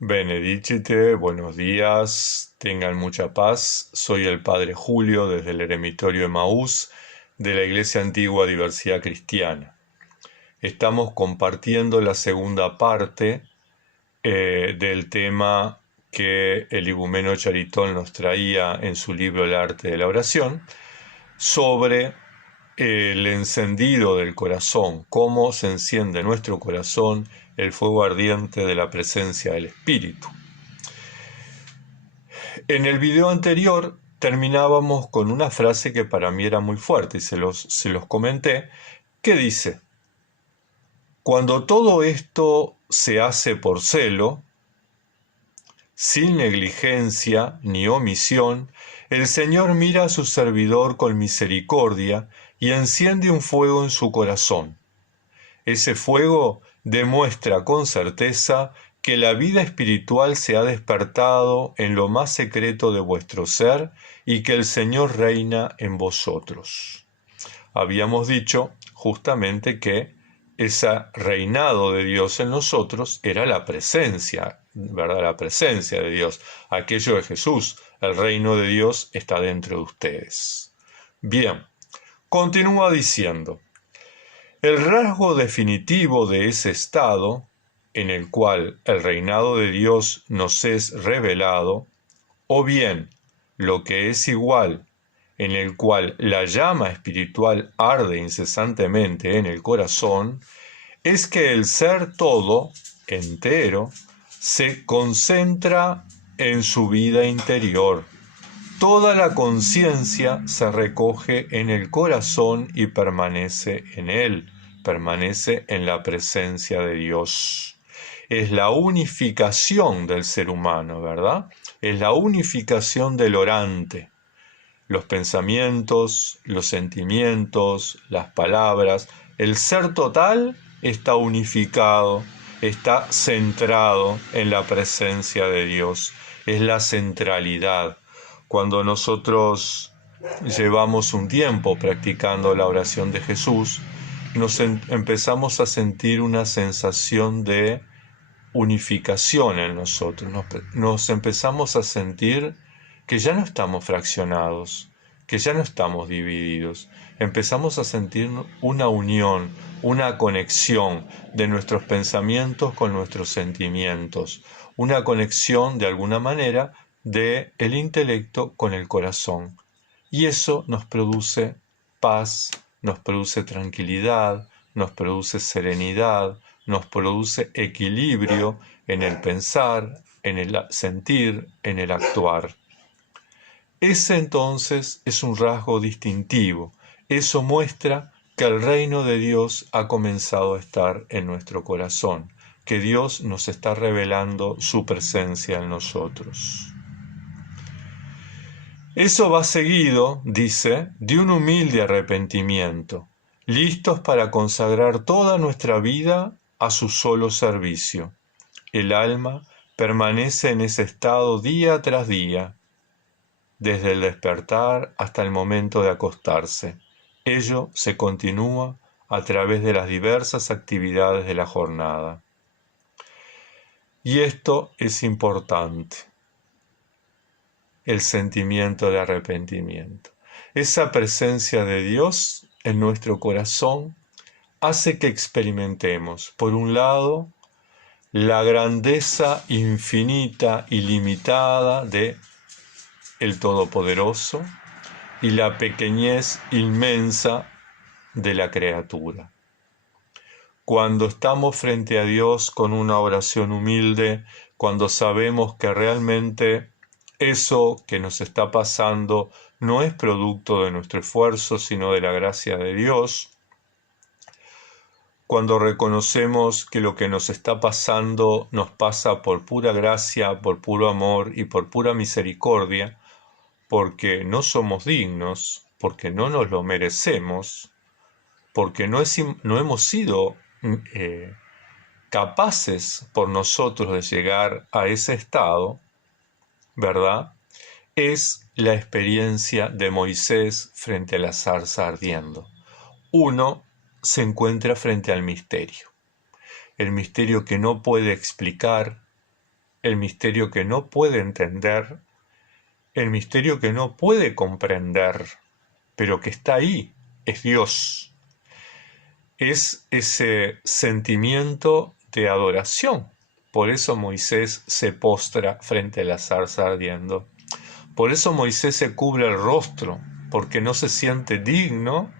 Benedicite, buenos días, tengan mucha paz. Soy el Padre Julio desde el Eremitorio Emaús de la Iglesia Antigua Diversidad Cristiana. Estamos compartiendo la segunda parte del tema que el igumeno Charitón nos traía en su libro El arte de la oración, sobre el encendido del corazón, cómo se enciende en nuestro corazón el fuego ardiente de la presencia del Espíritu. En el video anterior terminábamos con una frase que para mí era muy fuerte y se los comenté, que dice: cuando todo esto se hace por celo, sin negligencia ni omisión, el Señor mira a su servidor con misericordia y enciende un fuego en su corazón. Ese fuego demuestra con certeza que la vida espiritual se ha despertado en lo más secreto de vuestro ser y que el Señor reina en vosotros. Habíamos dicho justamente que ese reinado de Dios en nosotros era la presencia, ¿verdad? La presencia de Dios, aquello de Jesús. El reino de Dios está dentro de ustedes. Bien, continúa diciendo: el rasgo definitivo de ese estado, en el cual el reinado de Dios nos es revelado, o bien, lo que es igual, en el cual la llama espiritual arde incesantemente en el corazón, es que el ser todo, entero, se concentra en su vida interior. Toda la conciencia se recoge en el corazón y permanece en él, permanece en la presencia de Dios. Es la unificación del ser humano, ¿verdad? Es la unificación del orante. Los pensamientos, los sentimientos, las palabras, el ser total está unificado, está centrado en la presencia de Dios. Es la centralidad. Cuando nosotros llevamos un tiempo practicando la oración de Jesús, nos empezamos a sentir una sensación de unificación en nosotros. Nos empezamos a sentir que ya no estamos fraccionados, que ya no estamos divididos. Empezamos a sentir una unión, una conexión de nuestros pensamientos con nuestros sentimientos, una conexión de alguna manera de el intelecto con el corazón. Y eso nos produce paz, nos produce tranquilidad, nos produce serenidad, nos produce equilibrio en el pensar, en el sentir, en el actuar. Ese entonces es un rasgo distintivo. Eso muestra que el reino de Dios ha comenzado a estar en nuestro corazón, que Dios nos está revelando su presencia en nosotros. Eso va seguido, dice, de un humilde arrepentimiento, listos para consagrar toda nuestra vida a su solo servicio. El alma permanece en ese estado día tras día, desde el despertar hasta el momento de acostarse. Ello se continúa a través de las diversas actividades de la jornada. Y esto es importante, el sentimiento de arrepentimiento. Esa presencia de Dios en nuestro corazón hace que experimentemos, por un lado, la grandeza infinita y limitada de el Todopoderoso y la pequeñez inmensa de la criatura. Cuando estamos frente a Dios con una oración humilde, cuando sabemos que realmente eso que nos está pasando no es producto de nuestro esfuerzo, sino de la gracia de Dios, cuando reconocemos que lo que nos está pasando nos pasa por pura gracia, por puro amor y por pura misericordia, porque no somos dignos, porque no nos lo merecemos, porque no hemos sido capaces por nosotros de llegar a ese estado, ¿verdad? Es la experiencia de Moisés frente a la zarza ardiendo. Uno se encuentra frente al misterio, el misterio que no puede explicar, el misterio que no puede entender, el misterio que no puede comprender, pero que está ahí, es Dios. Es ese sentimiento de adoración. Por eso Moisés se postra frente a la zarza ardiendo. Por eso Moisés se cubre el rostro, porque no se siente digno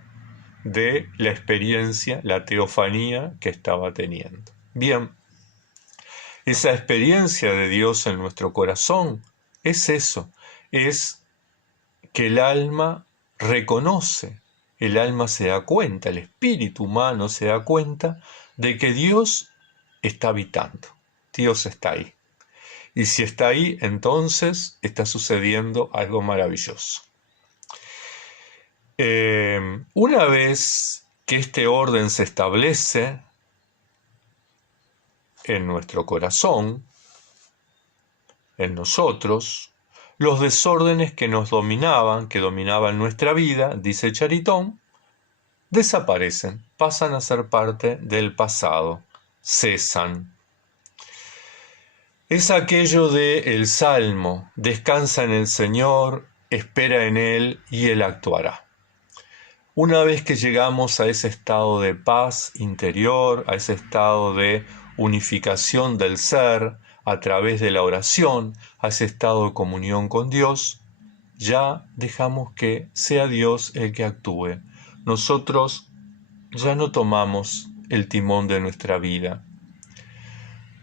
de la experiencia, la teofanía que estaba teniendo. Bien, esa experiencia de Dios en nuestro corazón es eso, es que el alma reconoce, el alma se da cuenta, el espíritu humano se da cuenta de que Dios está habitando, Dios está ahí. Y si está ahí, entonces está sucediendo algo maravilloso. Una vez que este orden se establece en nuestro corazón, en nosotros, los desórdenes que nos dominaban, que dominaban nuestra vida, dice Charitón, desaparecen, pasan a ser parte del pasado, cesan. Es aquello de el Salmo, descansa en el Señor, espera en Él y Él actuará. Una vez que llegamos a ese estado de paz interior, a ese estado de unificación del ser a través de la oración, a ese estado de comunión con Dios, ya dejamos que sea Dios el que actúe. Nosotros ya no tomamos el timón de nuestra vida.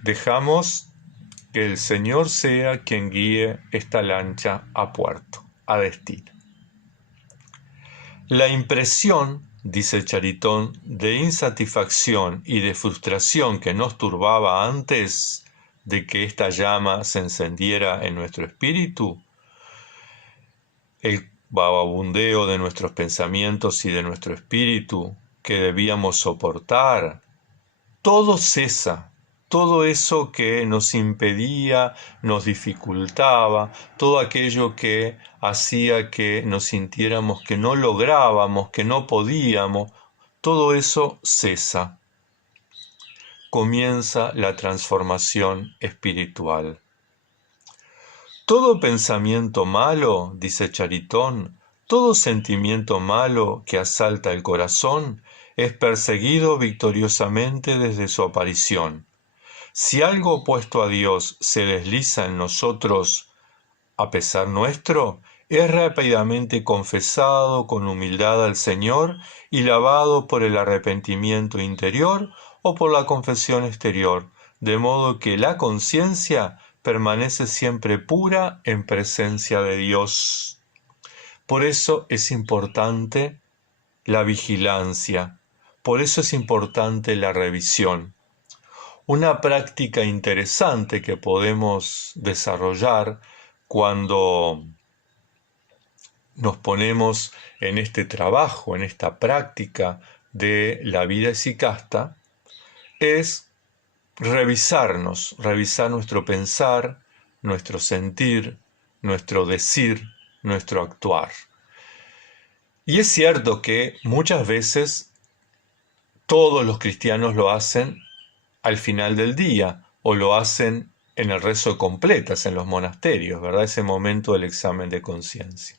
Dejamos que el Señor sea quien guíe esta lancha a puerto, a destino. La impresión, dice Charitón, de insatisfacción y de frustración que nos turbaba antes de que esta llama se encendiera en nuestro espíritu, el vagabundeo de nuestros pensamientos y de nuestro espíritu que debíamos soportar, todo cesa. Todo eso que nos impedía, nos dificultaba, todo aquello que hacía que nos sintiéramos que no lográbamos, que no podíamos, todo eso cesa. Comienza la transformación espiritual. Todo pensamiento malo, dice Charitón, todo sentimiento malo que asalta el corazón es perseguido victoriosamente desde su aparición. Si algo opuesto a Dios se desliza en nosotros a pesar nuestro, es rápidamente confesado con humildad al Señor y lavado por el arrepentimiento interior o por la confesión exterior, de modo que la conciencia permanece siempre pura en presencia de Dios. Por eso es importante la vigilancia, por eso es importante la revisión. Una práctica interesante que podemos desarrollar cuando nos ponemos en este trabajo, en esta práctica de la vida hesychasta, es revisarnos, revisar nuestro pensar, nuestro sentir, nuestro decir, nuestro actuar. Y es cierto que muchas veces todos los cristianos lo hacen al final del día, o lo hacen en el rezo de completas en los monasterios, ¿verdad? Ese momento del examen de conciencia.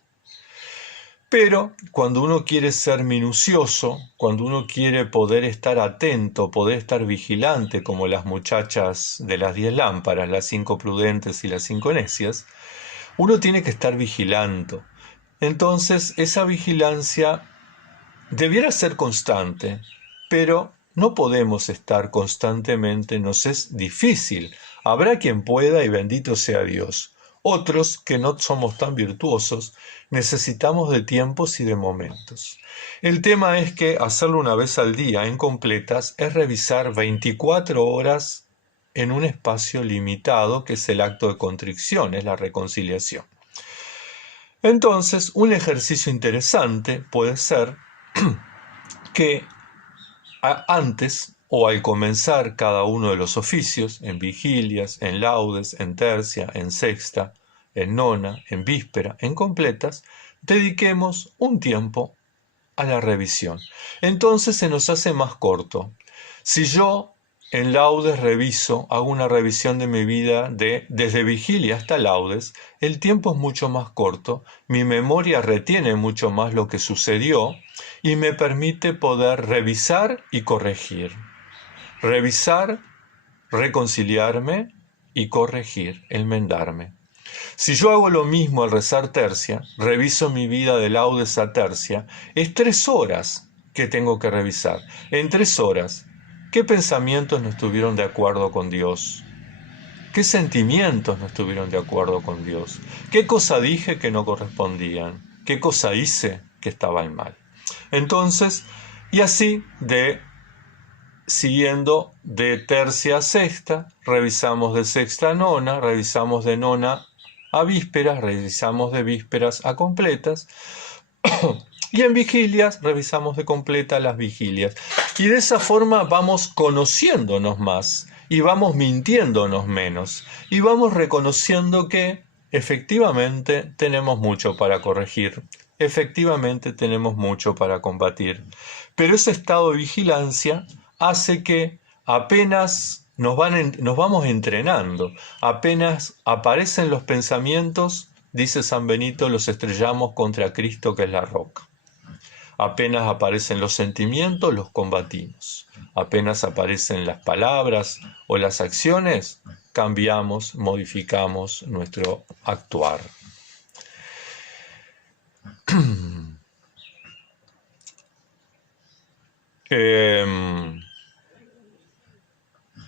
Pero cuando uno quiere ser minucioso, cuando uno quiere poder estar atento, poder estar vigilante, como las muchachas de las 10 lámparas, las 5 prudentes y las 5 necias, uno tiene que estar vigilando. Entonces, esa vigilancia debiera ser constante, pero no podemos estar constantemente, nos es difícil. Habrá quien pueda y bendito sea Dios. Otros, que no somos tan virtuosos, necesitamos de tiempos y de momentos. El tema es que hacerlo una vez al día en completas es revisar 24 horas en un espacio limitado, que es el acto de contrición, es la reconciliación. Entonces, un ejercicio interesante puede ser que antes o al comenzar cada uno de los oficios, en vigilias, en laudes, en tercia, en sexta, en nona, en víspera, en completas, dediquemos un tiempo a la revisión. Entonces se nos hace más corto. Si yo en laudes hago una revisión de mi vida desde vigilia hasta laudes, el tiempo es mucho más corto, mi memoria retiene mucho más lo que sucedió y me permite poder revisar y corregir. Revisar, reconciliarme y corregir, enmendarme. Si yo hago lo mismo al rezar tercia, reviso mi vida de laudes a tercia, es 3 horas que tengo que revisar. En 3 horas, ¿qué pensamientos no estuvieron de acuerdo con Dios? ¿Qué sentimientos no estuvieron de acuerdo con Dios? ¿Qué cosa dije que no correspondían? ¿Qué cosa hice que estaban mal? Entonces, y así siguiendo de tercia a sexta, revisamos de sexta a nona, revisamos de nona a vísperas, revisamos de vísperas a completas, y en vigilias revisamos de completa las vigilias. Y de esa forma vamos conociéndonos más y vamos mintiéndonos menos y vamos reconociendo que efectivamente tenemos mucho para corregir, efectivamente tenemos mucho para combatir. Pero ese estado de vigilancia hace que apenas nos vamos entrenando, apenas aparecen los pensamientos, dice San Benito, los estrellamos contra Cristo que es la roca. Apenas aparecen los sentimientos, los combatimos. Apenas aparecen las palabras o las acciones, cambiamos, modificamos nuestro actuar.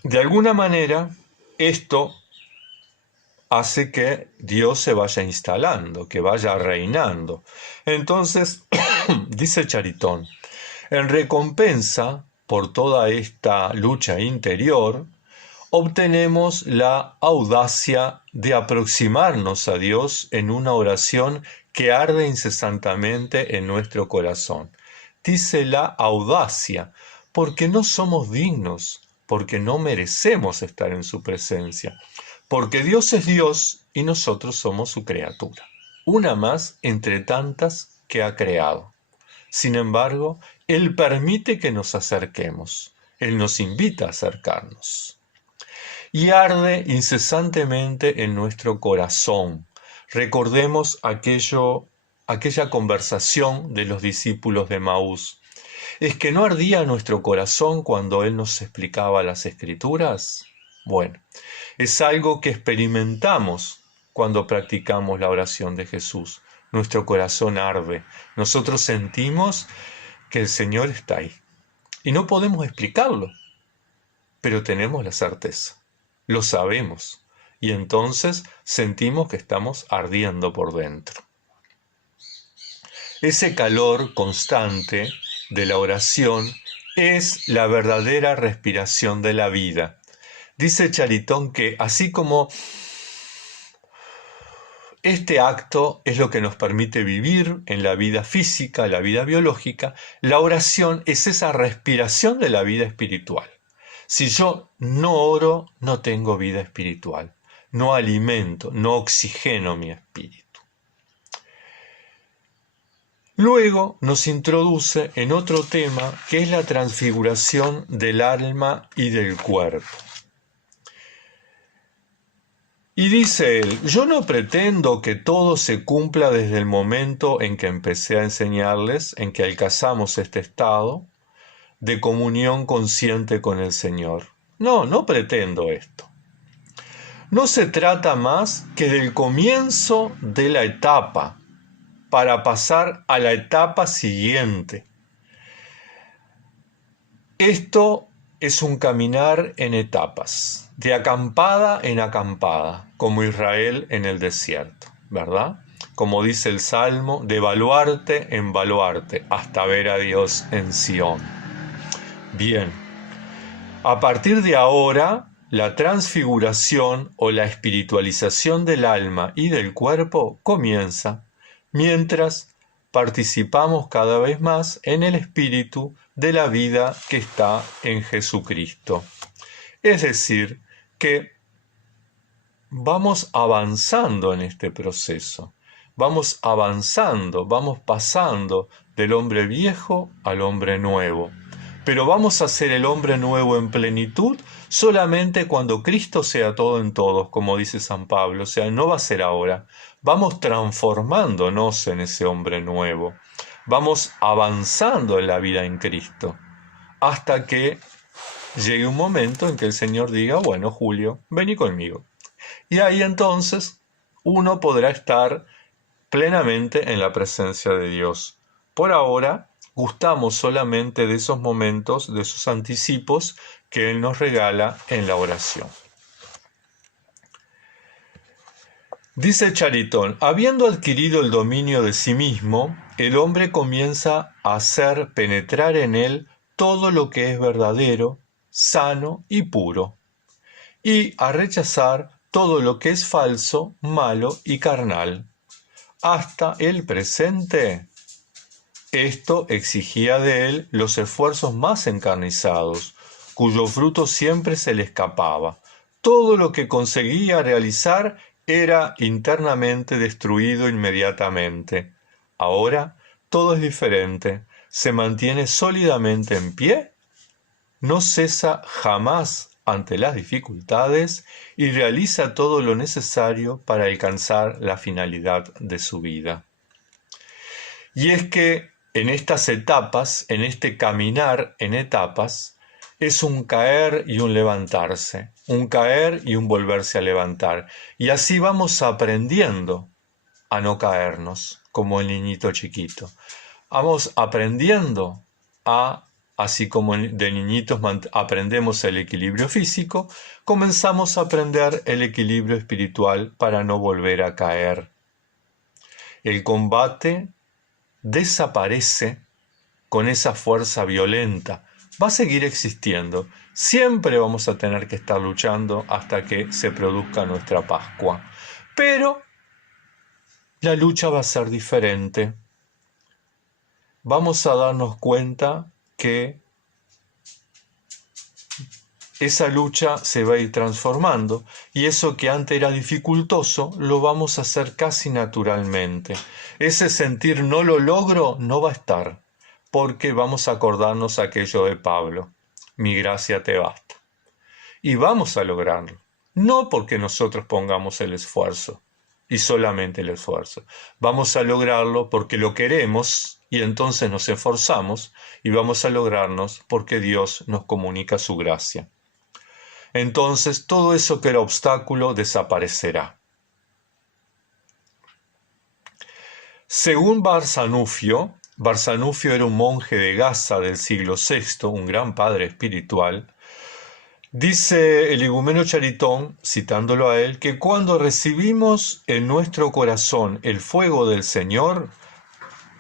De alguna manera, esto hace que Dios se vaya instalando, que vaya reinando. Entonces, dice Charitón, en recompensa por toda esta lucha interior, obtenemos la audacia de aproximarnos a Dios en una oración que arde incesantemente en nuestro corazón. Dice la audacia, porque no somos dignos, porque no merecemos estar en su presencia, porque Dios es Dios y nosotros somos su criatura, una más entre tantas que ha creado. Sin embargo, Él permite que nos acerquemos, Él nos invita a acercarnos. Y arde incesantemente en nuestro corazón. Recordemos aquella conversación de los discípulos de Maús. ¿Es que no ardía nuestro corazón cuando Él nos explicaba las Escrituras? Bueno, es algo que experimentamos cuando practicamos la oración de Jesús. Nuestro corazón arde. Nosotros sentimos que el Señor está ahí. Y no podemos explicarlo, pero tenemos la certeza. Lo sabemos. Y entonces sentimos que estamos ardiendo por dentro. Ese calor constante de la oración es la verdadera respiración de la vida. Dice Charitón que así como este acto es lo que nos permite vivir en la vida física, la vida biológica, la oración es esa respiración de la vida espiritual. Si yo no oro, no tengo vida espiritual, no alimento, no oxigeno mi espíritu. Luego nos introduce en otro tema que es la transfiguración del alma y del cuerpo. Y dice él, yo no pretendo que todo se cumpla desde el momento en que empecé a enseñarles, en que alcanzamos este estado de comunión consciente con el Señor. No pretendo esto. No se trata más que del comienzo de la etapa para pasar a la etapa siguiente. Esto es un caminar en etapas, de acampada en acampada, como Israel en el desierto, ¿verdad? Como dice el Salmo, de baluarte en baluarte, hasta ver a Dios en Sión. Bien, a partir de ahora, la transfiguración o la espiritualización del alma y del cuerpo comienza, mientras participamos cada vez más en el espíritu de la vida que está en Jesucristo. Es decir, que vamos avanzando en este proceso, vamos avanzando, vamos pasando del hombre viejo al hombre nuevo, pero vamos a ser el hombre nuevo en plenitud solamente cuando Cristo sea todo en todos, como dice San Pablo. O sea, no va a ser ahora. Vamos transformándonos en ese hombre nuevo. Vamos avanzando en la vida en Cristo, hasta que llegue un momento en que el Señor diga, bueno, Julio, vení conmigo. Y ahí entonces uno podrá estar plenamente en la presencia de Dios. Por ahora, gustamos solamente de esos momentos, de esos anticipos que Él nos regala en la oración. Dice Charitón, habiendo adquirido el dominio de sí mismo, el hombre comienza a hacer penetrar en él todo lo que es verdadero, sano y puro, y a rechazar todo lo que es falso, malo y carnal. Hasta el presente, esto exigía de él los esfuerzos más encarnizados, cuyo fruto siempre se le escapaba. Todo lo que conseguía realizar era internamente destruido inmediatamente. Ahora todo es diferente. Se mantiene sólidamente en pie, no cesa jamás ante las dificultades y realiza todo lo necesario para alcanzar la finalidad de su vida. Y es que en estas etapas, en este caminar en etapas, es un caer y un levantarse, un caer y un volverse a levantar. Y así vamos aprendiendo a no caernos, como el niñito chiquito. Vamos aprendiendo así como de niñitos aprendemos el equilibrio físico, comenzamos a aprender el equilibrio espiritual para no volver a caer. El combate desaparece con esa fuerza violenta. Va a seguir existiendo. Siempre vamos a tener que estar luchando hasta que se produzca nuestra Pascua. Pero la lucha va a ser diferente. Vamos a darnos cuenta que esa lucha se va a ir transformando y eso que antes era dificultoso lo vamos a hacer casi naturalmente. Ese sentir no lo logro no va a estar, porque vamos a acordarnos aquello de Pablo, mi gracia te basta. Y vamos a lograrlo, no porque nosotros pongamos el esfuerzo y solamente el esfuerzo. Vamos a lograrlo porque lo queremos y entonces nos esforzamos y vamos a lograrnos porque Dios nos comunica su gracia. Entonces todo eso que era obstáculo desaparecerá. Según Barsanufio era un monje de Gaza del siglo VI, un gran padre espiritual. Dice el igumeno Charitón, citándolo a él, que cuando recibimos en nuestro corazón el fuego del Señor,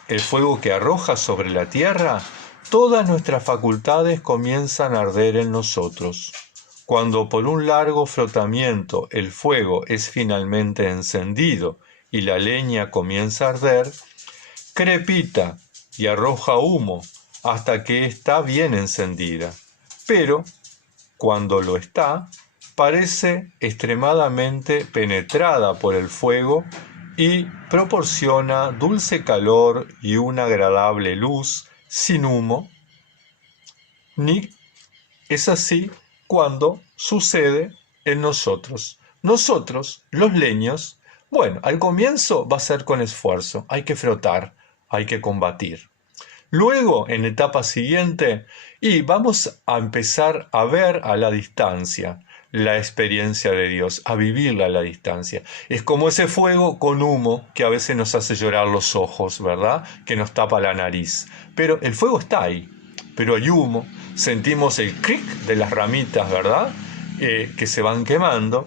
el fuego que arroja sobre la tierra, todas nuestras facultades comienzan a arder en nosotros. Cuando por un largo frotamiento el fuego es finalmente encendido y la leña comienza a arder, crepita y arroja humo hasta que está bien encendida. Pero, cuando lo está, parece extremadamente penetrada por el fuego y proporciona dulce calor y una agradable luz sin humo. Ni es así cuando sucede en nosotros. Nosotros, los leños, bueno, al comienzo va a ser con esfuerzo, hay que frotar, hay que combatir. Luego, en etapa siguiente, y vamos a empezar a ver a la distancia la experiencia de Dios, a vivirla a la distancia. Es como ese fuego con humo que a veces nos hace llorar los ojos, ¿verdad? Que nos tapa la nariz. Pero el fuego está ahí, pero hay humo, sentimos el cric de las ramitas, ¿verdad? Que se van quemando,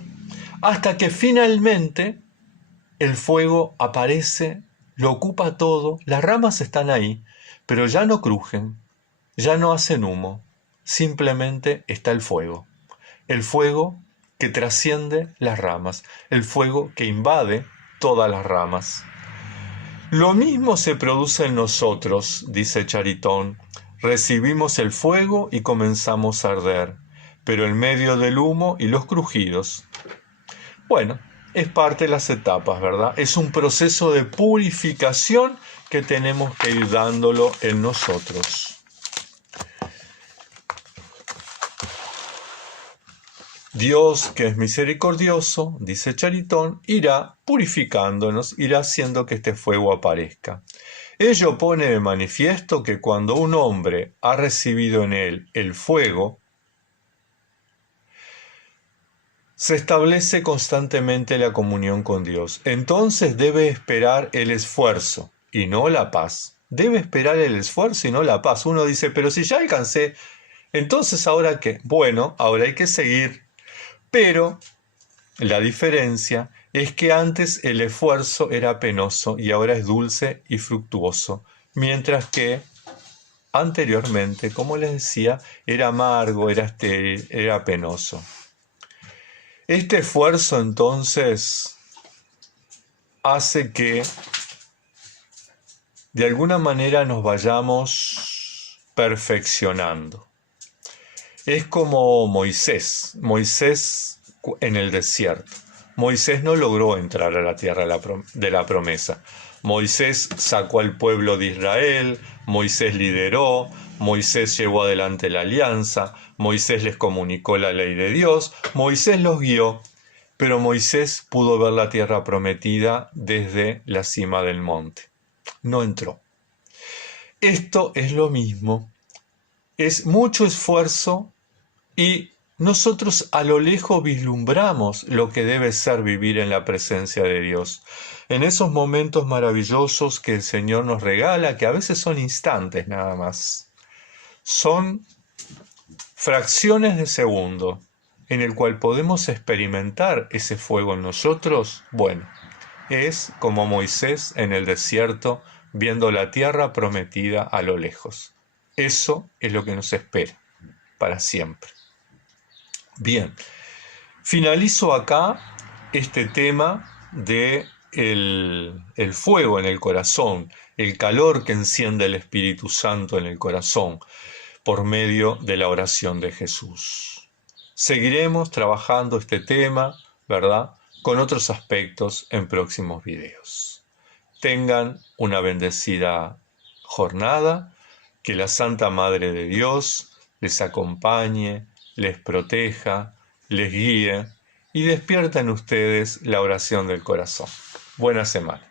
hasta que finalmente el fuego aparece, lo ocupa todo, las ramas están ahí, pero ya no crujen, ya no hacen humo, simplemente está el fuego que trasciende las ramas, el fuego que invade todas las ramas. Lo mismo se produce en nosotros, dice Charitón, recibimos el fuego y comenzamos a arder, pero en medio del humo y los crujidos. Bueno, es parte de las etapas, ¿verdad? Es un proceso de purificación que tenemos que ir dándolo en nosotros. Dios, que es misericordioso, dice Charitón, irá purificándonos, irá haciendo que este fuego aparezca. Ello pone de manifiesto que cuando un hombre ha recibido en él el fuego, se establece constantemente la comunión con Dios. Entonces debe esperar el esfuerzo y no la paz. Debe esperar el esfuerzo y no la paz. Uno dice, pero si ya alcancé, entonces ¿ahora qué? Bueno, ahora hay que seguir. Pero la diferencia es que antes el esfuerzo era penoso y ahora es dulce y fructuoso, mientras que anteriormente, como les decía, era amargo, era estéril, era penoso. Este esfuerzo entonces hace que de alguna manera nos vayamos perfeccionando. Es como Moisés en el desierto. Moisés no logró entrar a la tierra de la promesa. Moisés sacó al pueblo de Israel, Moisés lideró, Moisés llevó adelante la alianza, Moisés les comunicó la ley de Dios, Moisés los guió, pero Moisés pudo ver la tierra prometida desde la cima del monte. No entró. Esto es lo mismo. Es mucho esfuerzo y nosotros a lo lejos vislumbramos lo que debe ser vivir en la presencia de Dios. En esos momentos maravillosos que el Señor nos regala, que a veces son instantes nada más. Son fracciones de segundo en el cual podemos experimentar ese fuego en nosotros. Bueno, es como Moisés en el desierto viendo la tierra prometida a lo lejos. Eso es lo que nos espera para siempre. Bien, finalizo acá este tema de el fuego en el corazón, el calor que enciende el Espíritu Santo en el corazón por medio de la oración de Jesús. Seguiremos trabajando este tema, ¿verdad?, con otros aspectos en próximos videos. Tengan una bendecida jornada, que la Santa Madre de Dios les acompañe, les proteja, les guíe y despierta en ustedes la oración del corazón. Buena semana.